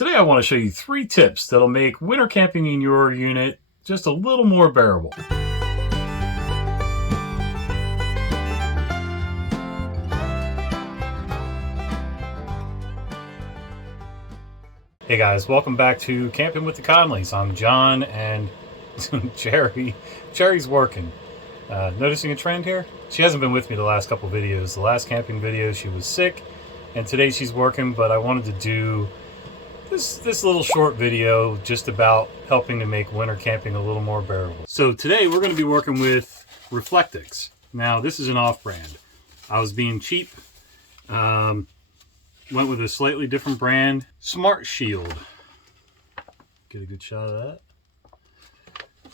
Today I want to show you 3 tips that'll make winter camping in your unit just a little more bearable. Hey guys, welcome back to Camping with the Conleys. I'm John and Cherry's working. Noticing a trend here? She hasn't been with me the last couple videos. The last camping video she was sick, and today she's working, but I wanted to do this little short video just about helping to make winter camping a little more bearable. So today we're going to be working with Reflectix. Now this is an off-brand. I was being cheap. Went with a slightly different brand, Smart Shield. Get a good shot of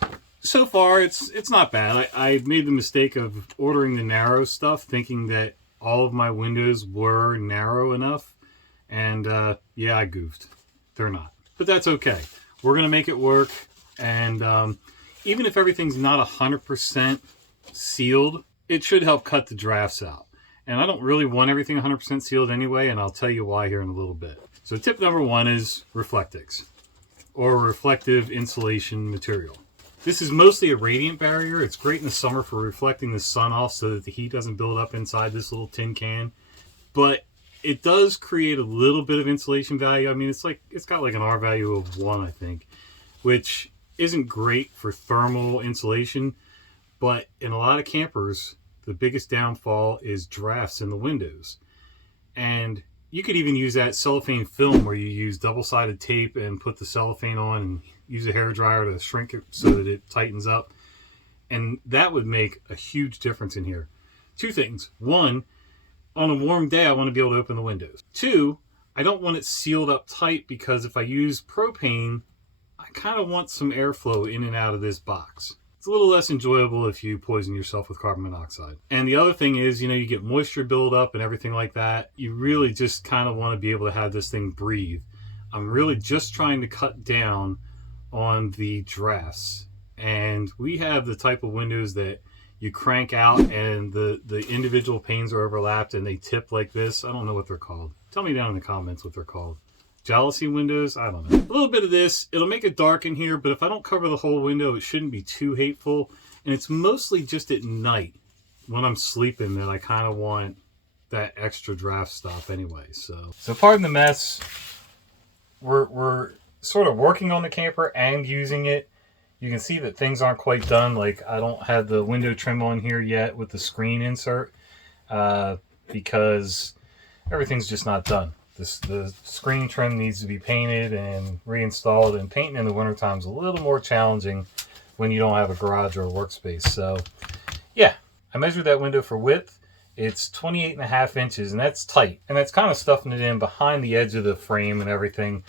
that. So far it's not bad. I made the mistake of ordering the narrow stuff thinking that all of my windows were narrow enough, and yeah, I goofed. They're not, but that's okay. We're gonna make it work, and even if everything's not 100% sealed, it should help cut the drafts out. And I don't really want everything 100% sealed anyway, and I'll tell you why here in a little bit. So tip number 1 is Reflectix, or reflective insulation material. This is mostly a radiant barrier. It's great in the summer for reflecting the sun off so that the heat doesn't build up inside this little tin can. But it does create a little bit of insulation value. I mean, it's got like an R value of 1, I think, which isn't great for thermal insulation. But in a lot of campers, the biggest downfall is drafts in the windows. And you could even use that cellophane film where you use double-sided tape and put the cellophane on and use a hairdryer to shrink it so that it tightens up. And that would make a huge difference in here. 2 things. 1, on a warm day, I want to be able to open the windows. 2, I don't want it sealed up tight because if I use propane, I kind of want some airflow in and out of this box. It's a little less enjoyable if you poison yourself with carbon monoxide. And the other thing is, you know, you get moisture buildup and everything like that. You really just kind of want to be able to have this thing breathe. I'm really just trying to cut down on the drafts. And we have the type of windows that you crank out and the individual panes are overlapped and they tip like this. I don't know what they're called. Tell me down in the comments what they're called. Jealousy windows? I don't know. A little bit of this. It'll make it dark in here, but if I don't cover the whole window, it shouldn't be too hateful. And it's mostly just at night when I'm sleeping that I kind of want that extra draft stop anyway. So pardon the mess. We're sort of working on the camper and using it. You can see that things aren't quite done. Like, I don't have the window trim on here yet with the screen insert because everything's just not done. The screen trim needs to be painted and reinstalled, and painting in the wintertime is a little more challenging when you don't have a garage or a workspace. So yeah, I measured that window for width. It's 28.5 inches, and that's tight. And that's kind of stuffing it in behind the edge of the frame and everything.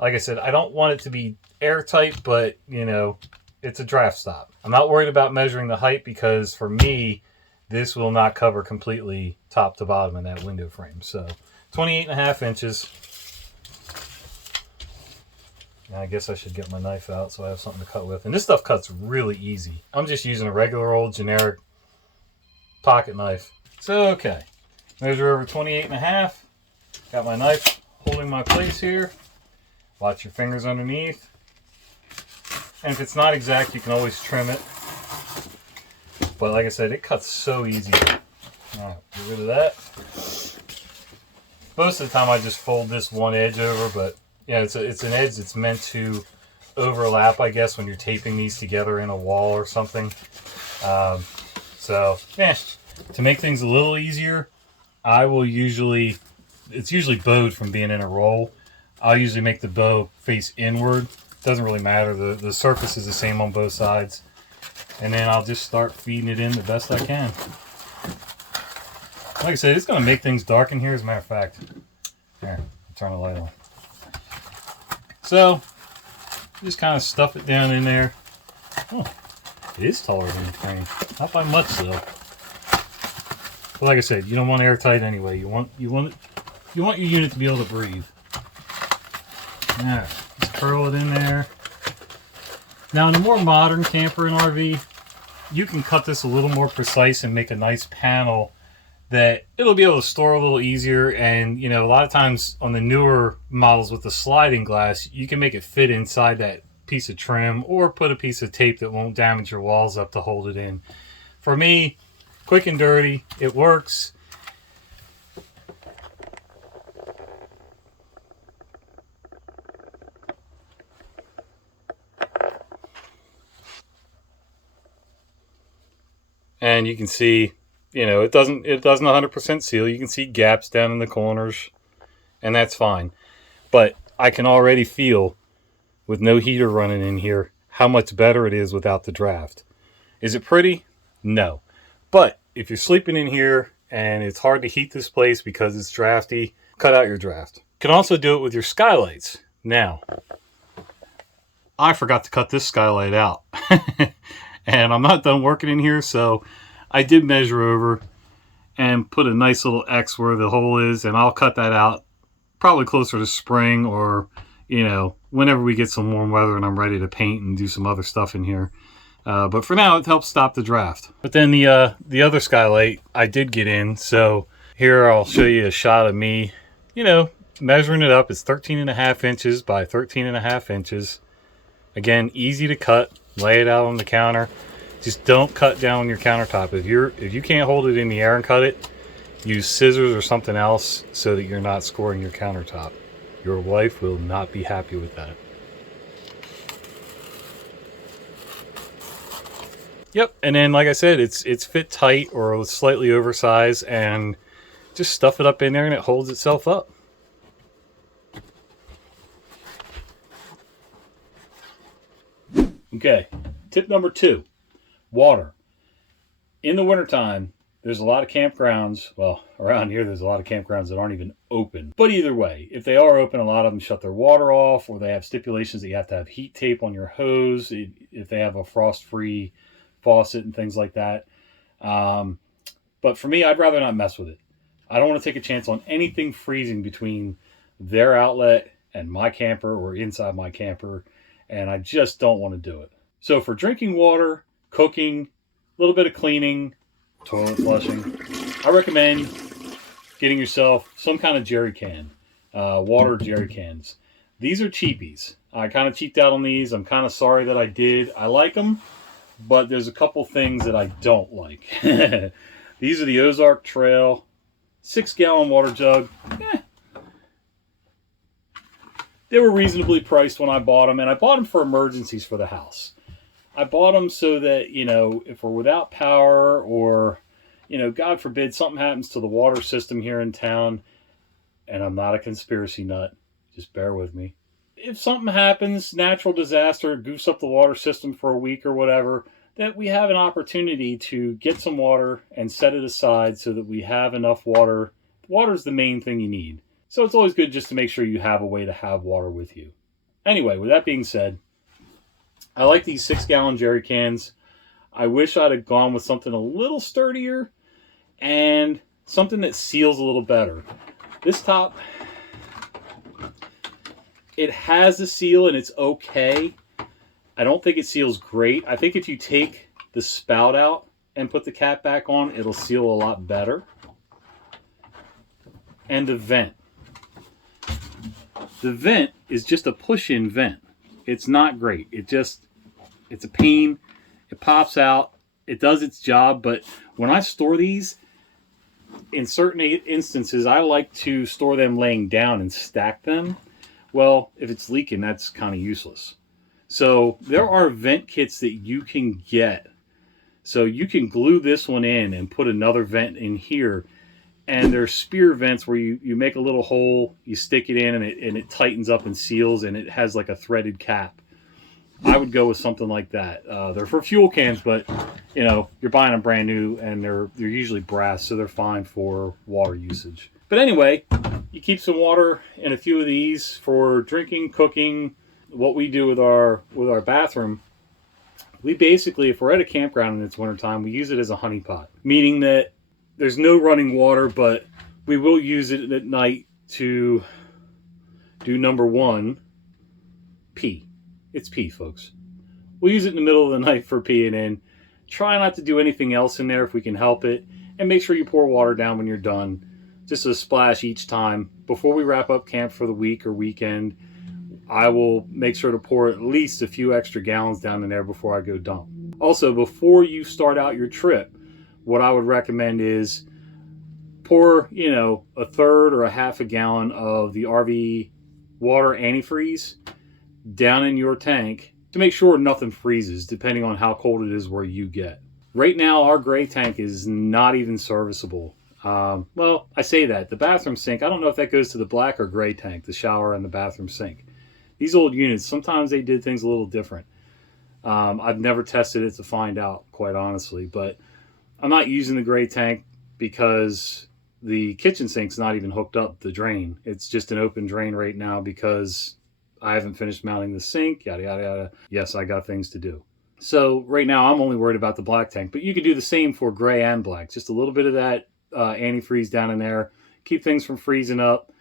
Like I said, I don't want it to be airtight, but you know, it's a draft stop. I'm not worried about measuring the height because for me, this will not cover completely top to bottom in that window frame. So 28.5 inches. Now I guess I should get my knife out so I have something to cut with. And this stuff cuts really easy. I'm just using a regular old generic pocket knife. So okay, measure over 28.5. Got my knife holding my place here. Watch your fingers underneath. And if it's not exact, you can always trim it. But like I said, it cuts so easy. Alright, get rid of that. Most of the time I just fold this one edge over, but yeah, it's an edge that's meant to overlap, I guess, when you're taping these together in a wall or something. So, yeah, to make things a little easier, it's usually bowed from being in a roll. I'll usually make the bow face inward. Doesn't really matter. The surface is the same on both sides. And then I'll just start feeding it in the best I can. Like I said, it's going to make things dark in here, as a matter of fact. Here, I'll turn the light on. So, just kind of stuff it down in there. Oh, it is taller than the frame. Not by much, though. But like I said, you don't want airtight anyway. You want your unit to be able to breathe. Alright, just curl it in there. Now in a more modern camper and RV, you can cut this a little more precise and make a nice panel that it'll be able to store a little easier. And, you know, a lot of times on the newer models with the sliding glass, you can make it fit inside that piece of trim or put a piece of tape that won't damage your walls up to hold it in. For me, quick and dirty, it works. And you can see, you know, it doesn't 100% seal. You can see gaps down in the corners, and that's fine. But I can already feel, with no heater running in here, how much better it is without the draft. Is it pretty? No. But if you're sleeping in here and it's hard to heat this place because it's drafty, cut out your draft. You can also do it with your skylights. Now, I forgot to cut this skylight out. And I'm not done working in here, so I did measure over and put a nice little X where the hole is, and I'll cut that out probably closer to spring, or, you know, whenever we get some warm weather and I'm ready to paint and do some other stuff in here. But for now, it helps stop the draft. But then the other skylight I did get in, so here I'll show you a shot of me, you know, measuring it up. It's 13.5 inches by 13.5 inches. Again, easy to cut. Lay it out on the counter. Just don't cut down your countertop. If you can't hold it in the air and cut it, use scissors or something else so that you're not scoring your countertop. Your wife will not be happy with that. Yep, and then like I said, it's fit tight or slightly oversized, and just stuff it up in there and it holds itself up. Okay, tip number 2, water. In the wintertime, there's a lot of campgrounds, well, around here there's a lot of campgrounds that aren't even open. But either way, if they are open, a lot of them shut their water off, or they have stipulations that you have to have heat tape on your hose if they have a frost-free faucet and things like that. But for me, I'd rather not mess with it. I don't want to take a chance on anything freezing between their outlet and my camper or inside my camper, and I just don't want to do it. So for drinking water, cooking, a little bit of cleaning, toilet flushing, I recommend getting yourself some kind of jerry can, water jerry cans. These are cheapies. I kind of cheaped out on these. I'm kind of sorry that I did. I like them, but there's a couple things that I don't like. These are the Ozark Trail 6-gallon water jug. They were reasonably priced when I bought them, and I bought them for emergencies for the house. I bought them so that, you know, if we're without power or, you know, God forbid something happens to the water system here in town, and I'm not a conspiracy nut, just bear with me. If something happens, natural disaster, goofs up the water system for a week or whatever, that we have an opportunity to get some water and set it aside so that we have enough water. Water is the main thing you need. So it's always good just to make sure you have a way to have water with you. Anyway, with that being said, I like these 6-gallon jerry cans. I wish I'd have gone with something a little sturdier and something that seals a little better. This top, it has a seal and it's okay. I don't think it seals great. I think if you take the spout out and put the cap back on, it'll seal a lot better. And the vent. The vent is just a push-in vent. It's not great. It's a pain. It pops out. It does its job, but when I store these, in certain instances, I like to store them laying down and stack them. Well, if it's leaking, that's kind of useless. So there are vent kits that you can get. So you can glue this one in and put another vent in here. And there's spear vents where you make a little hole, you stick it in, and it tightens up and seals, and it has like a threaded cap. I would go with something like that. They're for fuel cans, but you know, you're buying them brand new, and they're usually brass, so they're fine for water usage. But anyway, you keep some water in a few of these for drinking, cooking. What we do with our bathroom, we basically, if we're at a campground and it's wintertime, we use it as a honey pot, meaning that there's no running water, but we will use it at night to do number 1, pee. It's pee, folks. We'll use it in the middle of the night for peeing in. Try not to do anything else in there if we can help it. And make sure you pour water down when you're done, just a splash each time. Before we wrap up camp for the week or weekend, I will make sure to pour at least a few extra gallons down in there before I go dump. Also, before you start out your trip, what I would recommend is pour, a third or a half a gallon of the RV water antifreeze down in your tank to make sure nothing freezes, depending on how cold it is where you get. Right now, our gray tank is not even serviceable. Well, I say that. The bathroom sink, I don't know if that goes to the black or gray tank, the shower and the bathroom sink. These old units, sometimes they did things a little different. I've never tested it to find out, quite honestly, but I'm not using the gray tank because the kitchen sink's not even hooked up the drain. It's just an open drain right now because I haven't finished mounting the sink, yada, yada, yada. Yes, I got things to do. So right now I'm only worried about the black tank, but you could do the same for gray and black. Just a little bit of that antifreeze down in there. Keep things from freezing up.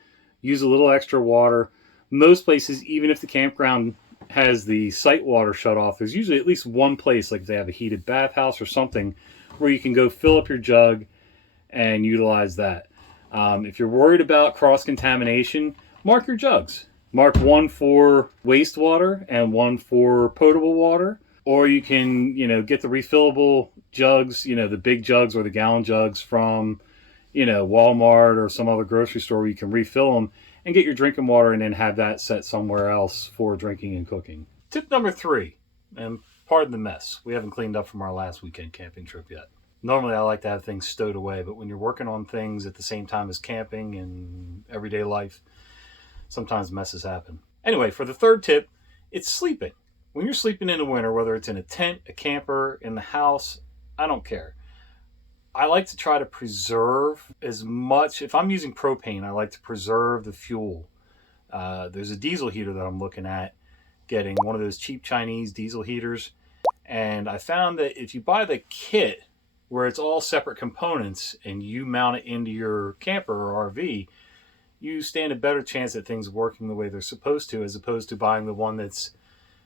Use a little extra water. Most places, even if the campground has the site water shut off, there's usually at least one place, like if they have a heated bathhouse or something, where you can go fill up your jug and utilize that. If you're worried about cross-contamination, mark your jugs. Mark one for wastewater and one for potable water. Or you can, get the refillable jugs, the big jugs or the gallon jugs from, Walmart or some other grocery store where you can refill them and get your drinking water and then have that set somewhere else for drinking and cooking. Tip number 3, and pardon the mess. We haven't cleaned up from our last weekend camping trip yet. Normally I like to have things stowed away, but when you're working on things at the same time as camping and everyday life, sometimes messes happen. Anyway, for the 3rd tip, it's sleeping. When you're sleeping in the winter, whether it's in a tent, a camper, in the house, I don't care. I like to try to preserve as much. If I'm using propane, I like to preserve the fuel. There's a diesel heater that I'm looking at getting, one of those cheap Chinese diesel heaters. And I found that if you buy the kit where it's all separate components and you mount it into your camper or RV, you stand a better chance at things working the way they're supposed to, as opposed to buying the one that's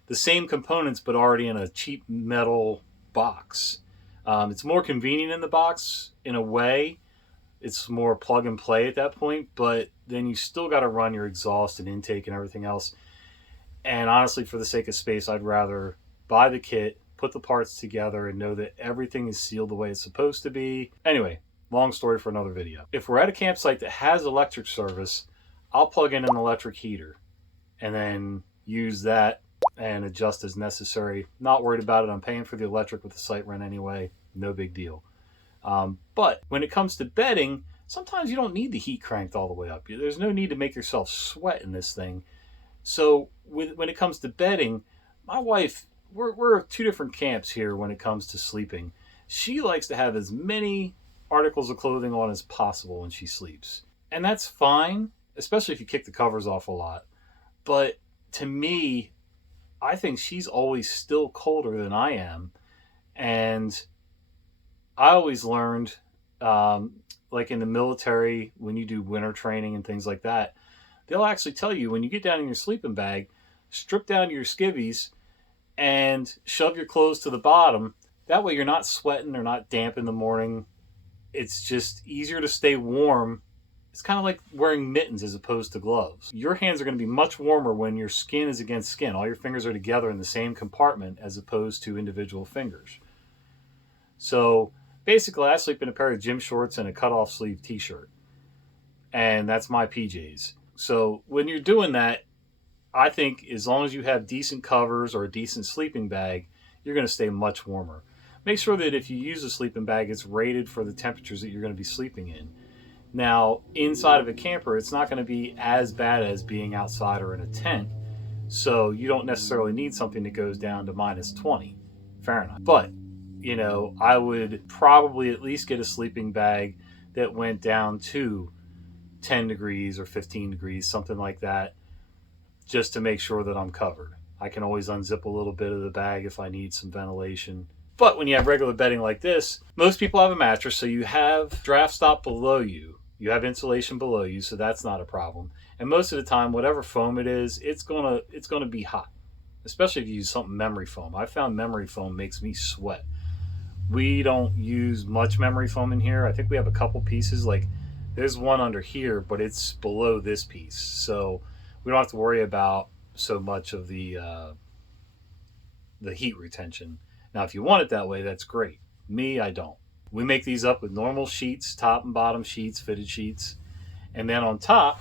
the same components but already in a cheap metal box. It's more convenient in the box in a way. It's more plug and play at that point, but then you still got to run your exhaust and intake and everything else. And honestly, for the sake of space, I'd rather buy the kit, put the parts together, and know that everything is sealed the way it's supposed to be. Anyway, long story for another video. If we're at a campsite that has electric service, I'll plug in an electric heater and then use that and adjust as necessary. Not worried about it. I'm paying for the electric with the site rent anyway. No big deal. But when it comes to bedding, sometimes you don't need the heat cranked all the way up. There's no need to make yourself sweat in this thing. So when it comes to bedding, my wife, we're 2 different camps here when it comes to sleeping. She likes to have as many articles of clothing on as possible when she sleeps. And that's fine, especially if you kick the covers off a lot. But to me, I think she's always still colder than I am. And I always learned, like in the military, when you do winter training and things like that, they'll actually tell you when you get down in your sleeping bag, strip down your skivvies and shove your clothes to the bottom. That way you're not sweating or not damp in the morning. It's just easier to stay warm. It's kind of like wearing mittens as opposed to gloves. Your hands are going to be much warmer when your skin is against skin. All your fingers are together in the same compartment as opposed to individual fingers. So basically, I sleep in a pair of gym shorts and a cutoff sleeve t-shirt. And that's my PJs. So when you're doing that, I think as long as you have decent covers or a decent sleeping bag, you're going to stay much warmer. Make sure that if you use a sleeping bag, it's rated for the temperatures that you're going to be sleeping in. Now, inside of a camper, it's not going to be as bad as being outside or in a tent. So you don't necessarily need something that goes down to minus 20 Fahrenheit. But, I would probably at least get a sleeping bag that went down to 10 degrees or 15 degrees, something like that, just to make sure that I'm covered. I can always unzip a little bit of the bag if I need some ventilation. But when you have regular bedding like this, most people have a mattress, so you have draft stop below you. You have insulation below you, so that's not a problem. And most of the time, whatever foam it is, it's gonna be hot, especially if you use something memory foam. I found memory foam makes me sweat. we don't use much memory foam in here. I think we have a couple pieces, like there's one under here, but it's below this piece. So we don't have to worry about so much of the heat retention. Now, if you want it that way, that's great. Me, I don't. We make these up with normal sheets, top and bottom sheets, fitted sheets. And then on top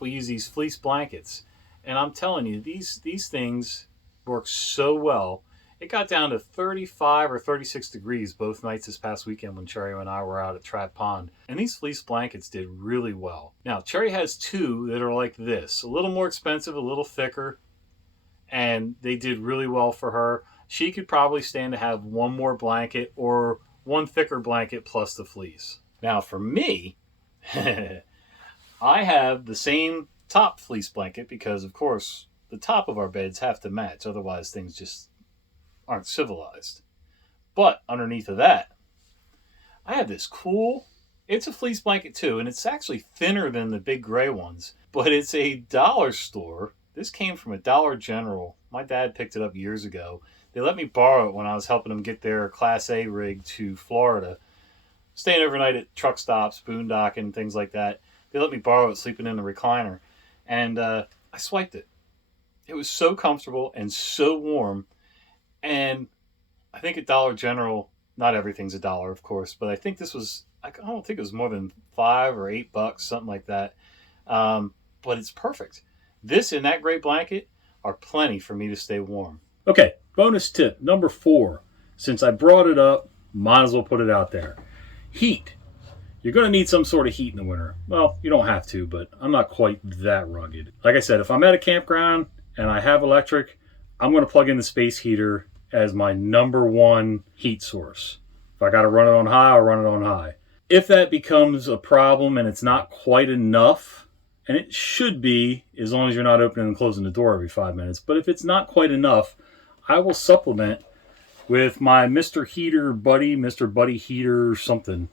we use these fleece blankets. And I'm telling you, these things work so well. It got down to 35 or 36 degrees both nights this past weekend when Cherry and I were out at Trap Pond. And these fleece blankets did really well. Now, Cherry has two that are like this. A little more expensive, a little thicker. And they did really well for her. She could probably stand to have one more blanket or one thicker blanket plus the fleece. Now, for me, I have the same top fleece blanket because, of course, the top of our beds have to match. Otherwise, things just aren't civilized. But underneath of that, I have this cool, it's a fleece blanket too, and it's actually thinner than the big gray ones, but it's a dollar store. This came from a Dollar General. My dad picked it up years ago. They let me borrow it when I was helping them get their Class A rig to Florida. Staying overnight at truck stops, boondocking, things like that. They let me borrow it, sleeping in the recliner. And I swiped it. It was so comfortable and so warm. And I think at Dollar General, not everything's $1, of course, but I think this was, I don't think it was more than $5 or $8, something like that. But it's perfect. This and that great blanket are plenty for me to stay warm. Okay, bonus tip number 4. Since I brought it up, might as well put it out there. Heat. You're going to need some sort of heat in the winter. Well, you don't have to, but I'm not quite that rugged. Like I said, if I'm at a campground and I have electric, I'm going to plug in the space heater as my number one heat source. If I got to run it on high, I'll run it on high. If that becomes a problem and it's not quite enough, and it should be as long as you're not opening and closing the door every 5 minutes, but if it's not quite enough, I will supplement with my Mr. Heater Buddy, Mr. Buddy Heater or something.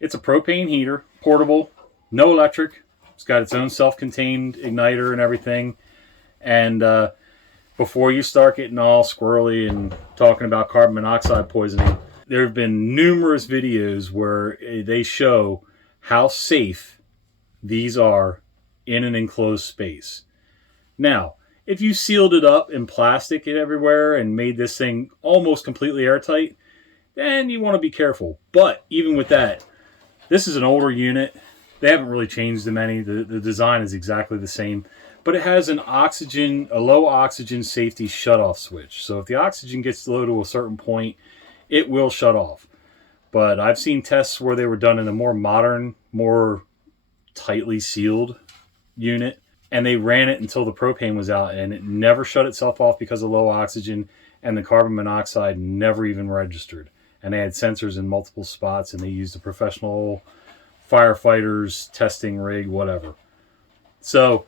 It's a propane heater, portable, no electric. It's got its own self-contained igniter and everything. And before you start getting all squirrely and talking about carbon monoxide poisoning, there have been numerous videos where they show how safe these are in an enclosed space. Now, if you sealed it up in plastic and everywhere and made this thing almost completely airtight, then you want to be careful. But even with that, this is an older unit. They haven't really changed them any. The design is exactly the same. But it has a low oxygen safety shutoff switch. So if the oxygen gets low to a certain point, it will shut off. But I've seen tests where they were done in a more modern, more tightly sealed unit. And they ran it until the propane was out. And it never shut itself off because of low oxygen. And the carbon monoxide never even registered. And they had sensors in multiple spots, and they used a professional firefighters testing rig, whatever. So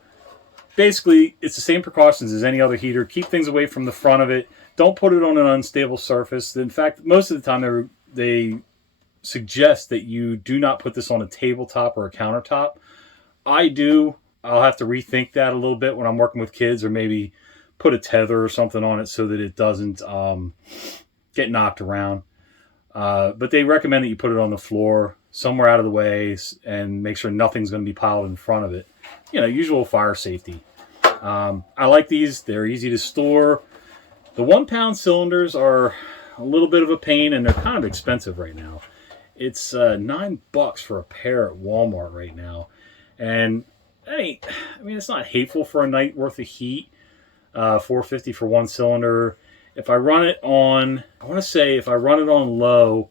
basically, it's the same precautions as any other heater. Keep things away from the front of it. Don't put it on an unstable surface. In fact, most of the time they suggest that you do not put this on a tabletop or a countertop. I do. I'll have to rethink that a little bit when I'm working with kids, or maybe put a tether or something on it so that it doesn't get knocked around. But they recommend that you put it on the floor, somewhere out of the way, and make sure nothing's going to be piled in front of it. You know, usual fire safety. I like these. They're easy to store. The 1 pound cylinders are a little bit of a pain, and they're kind of expensive right now. It's $9 for a pair at Walmart right now. And it's not hateful for a night worth of heat. $4.50 for 1 cylinder. If I run it on, if I run it on low,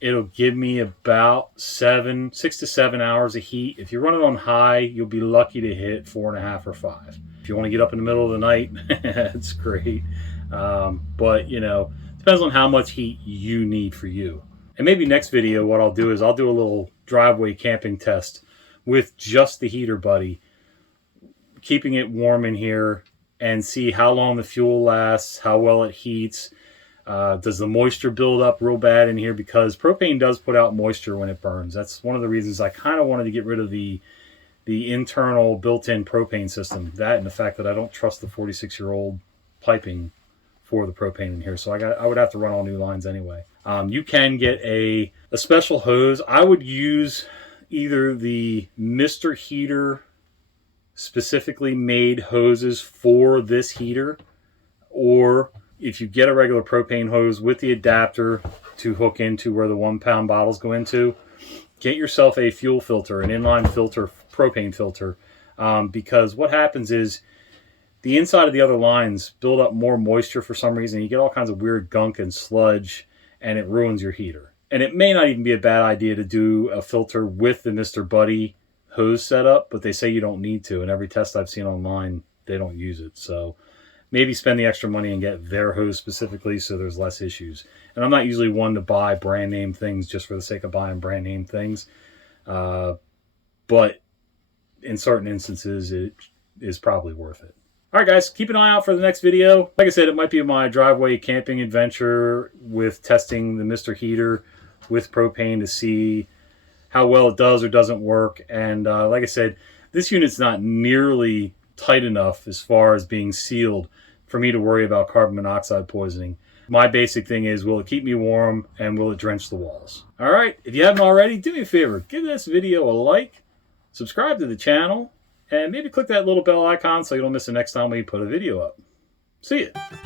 it'll give me about 6 to 7 hours of heat. If you run it on high, you'll be lucky to hit 4.5 or 5. If you want to get up in the middle of the night, it's great. But, depends on how much heat you need for you. And maybe next video, what I'll do is I'll do a little driveway camping test with just the Heater Buddy, keeping it warm in here, and see how long the fuel lasts, how well it heats. Does the moisture build up real bad in here? Because propane does put out moisture when it burns. That's one of the reasons I kind of wanted to get rid of the internal built-in propane system. That and the fact that I don't trust the 46-year-old piping for the propane in here. So I would have to run all new lines anyway. You can get a special hose. I would use either the Mr. Heater specifically made hoses for this heater, or if you get a regular propane hose with the adapter to hook into where the 1 pound bottles go into, get yourself a fuel filter, an inline filter, propane filter, because what happens is the inside of the other lines build up more moisture for some reason. You get all kinds of weird gunk and sludge, and it ruins your heater. And it may not even be a bad idea to do a filter with the Mr. Buddy hose setup, but they say you don't need to. And every test I've seen online, they don't use it. So maybe spend the extra money and get their hose specifically so there's less issues. And I'm not usually one to buy brand name things just for the sake of buying brand name things. But in certain instances, it is probably worth it. All right, guys, keep an eye out for the next video. Like I said, it might be my driveway camping adventure with testing the Mr. Heater with propane to see how well it does or doesn't work. And like I said, this unit's not nearly tight enough as far as being sealed for me to worry about carbon monoxide poisoning. My basic thing is, will it keep me warm and will it drench the walls? All right, if you haven't already, do me a favor, give this video a like, subscribe to the channel, and maybe click that little bell icon so you don't miss the next time we put a video up. See ya.